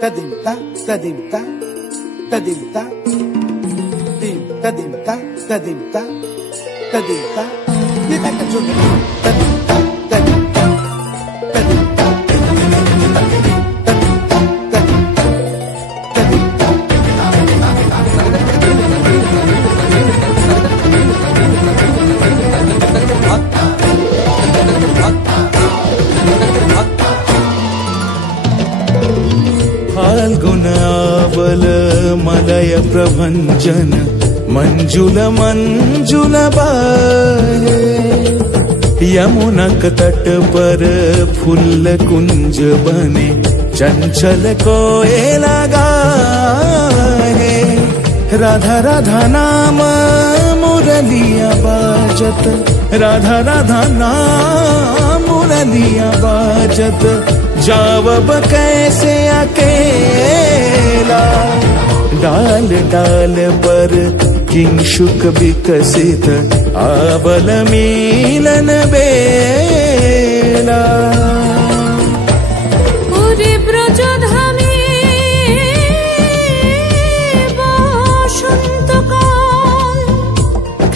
tadimta tadimta tadimta dim tadimta tadimta tadimta kita kacung tadimta tadimta tadimta फाल्गुनावल मलय प्रभंजन मंजुल मंजुल बाहे यमुनक तट पर फूल कुंज बने चंचल कोयला गाहे राधा राधा नाम मुरलिया बाजत राधा राधा नाम मुरलिया बाजत जावब कैसे अकेला डाल डाल पर किंशुक विकसित आवल मिलन बेला पूरे ब्रजधामे बसंत काल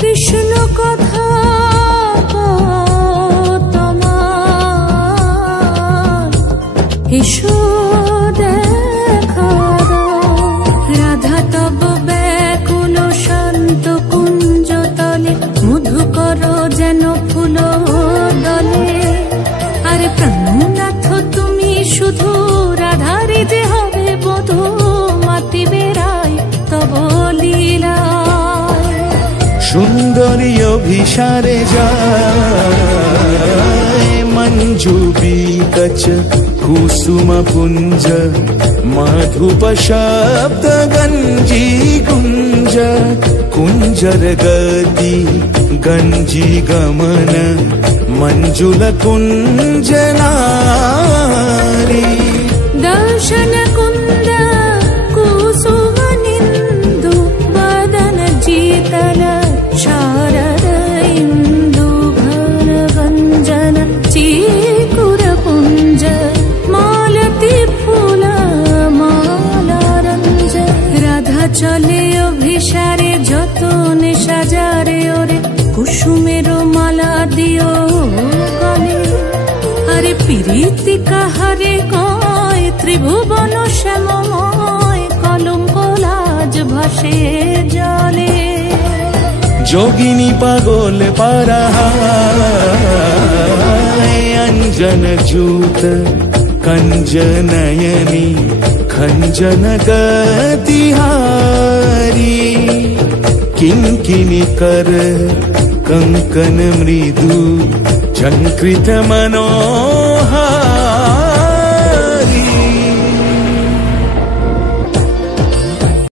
कृष्ण कथा এসো দেখা দাও রাধা তব ব্যাকুল শান্ত কুঞ্জ তলে মধুকর যেন ফুল দলে আরে প্রাণনাথ তুমি শুধু রাধারে যে হবে বধূ মাতি বেড়াই তব লীলা সুন্দরী অভিসারে যায় मंजू बीकच कुसुम पुंज माधुप शब्द गंजी गुंज कुंजर गति गंजी गमन मंजुल कुंज नारी दर्शन कुंद कुसुम निंदु बदन जीतल शारद इंदु घन गंजन चीकुर पुंज मालती फूल माला रंज राधा चले अभिसारे যতনে সাজারে ওরে কুসুমের মালা দিও গলে আরে প্রীতি কাহারে কয় ত্রিভুবন শ্যামময় কলঙ্ক লাজ ভাসে জলে जोगिनी पागोल पारा अंजन जूत कंजनयनी खंजन गतिहारी किंकिनी कर कंकन मृदु झंकृत मनोहारी